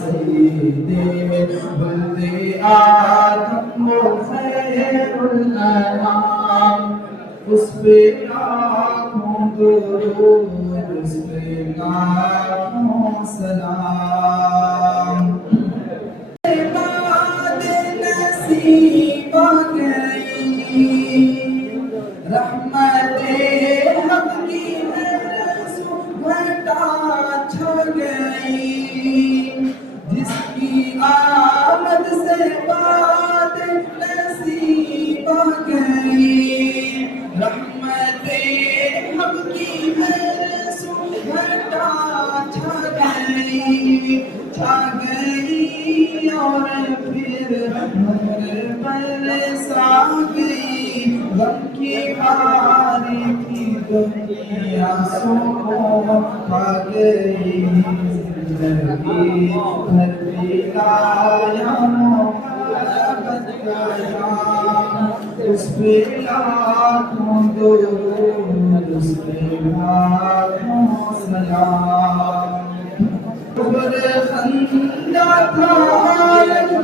سیدے ولد آدم و خیر الانام، اس پہ لاکھوں درود، اس پہ لاکھوں سلام۔ بعد نصیب آ گئی رحمت حق کی گھٹا چھا گئی، جس کی آمد سے بعد نصیب آ گئی، رحمت حق کی گھٹا چھا گئی اور پھر نور برسا گئی، غم کی باری کی دنیا سو کھا گئی، زندگی بھر پلایا محبت کا جام، اس پہ لاکھوں درود، اس پہ لاکھوں سلام۔ خندہ تھا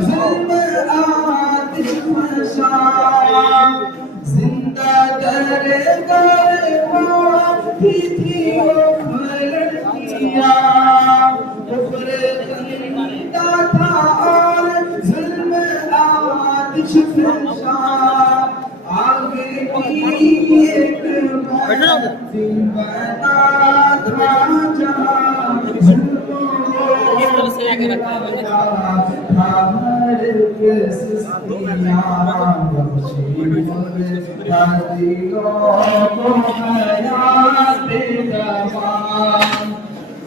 ظلم آتش فشاں، زندہ درگاہ بھی تھی وہ لڑکیاں، خندہ تھا ظلم آتش فشاں، آگ کی ایک بتی بنا تھا جہاں،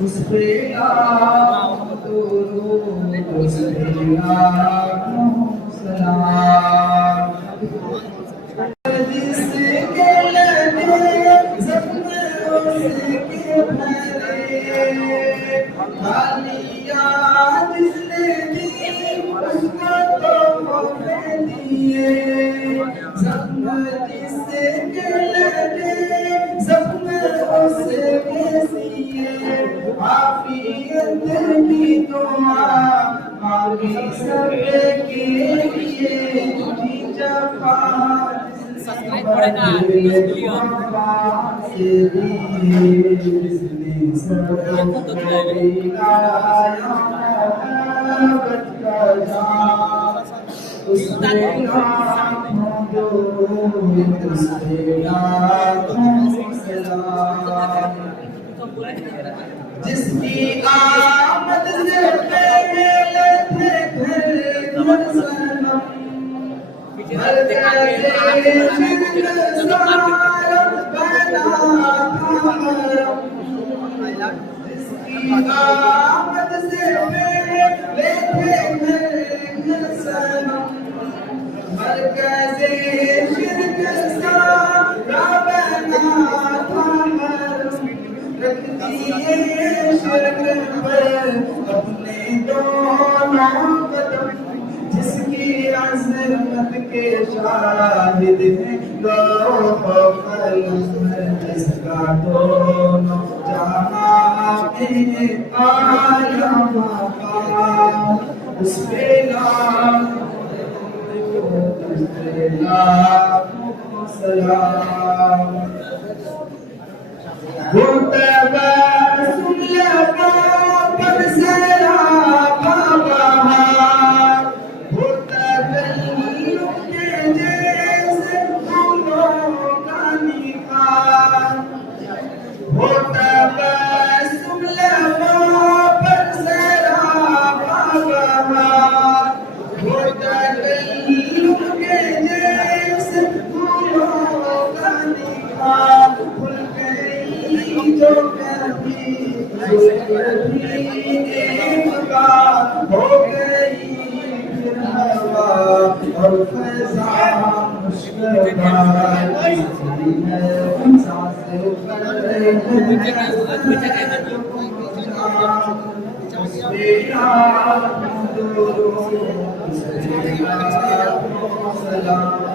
اس پہ لاکھوں درود، اس پہ لاکھوں سلام۔ جس کے لگے زخم اس کے بھرے، گالیاں جس نے دی اس کو تحفے دیے، زخم جس کے لگے زخم اس کے سیے، عافیت کی دعا مانگی سب کے لیے، جی جفا سبسکرائب کرے گا جس کی آمد سے پہلے تھے گھر سنم، جس کی آمد سے پہلے تھے گھر سنم، مرکز شرک سارا بنا تھا حرم، رکھ دیے شرک پر اپنے دونوں قدم، جس کی عظمت کے شاہد ہیں لوح و قلم، جس کا دونوں جہاں میں آیا مقام، اس پہ لاکھوں سلام۔ وہ تبسم لبوں پر سراپا بہار، وہ تکلم کے جیسے پھولوں کا نثار، وہ تبسم لبوں پر سراپا بہار، وہ تکلم کے جیسے پھولوں کا نثار، کھل گئی جو کبھی ایک بار ہو گئی پھر ہوا اور فضا مشکبار، سانس پر سلام۔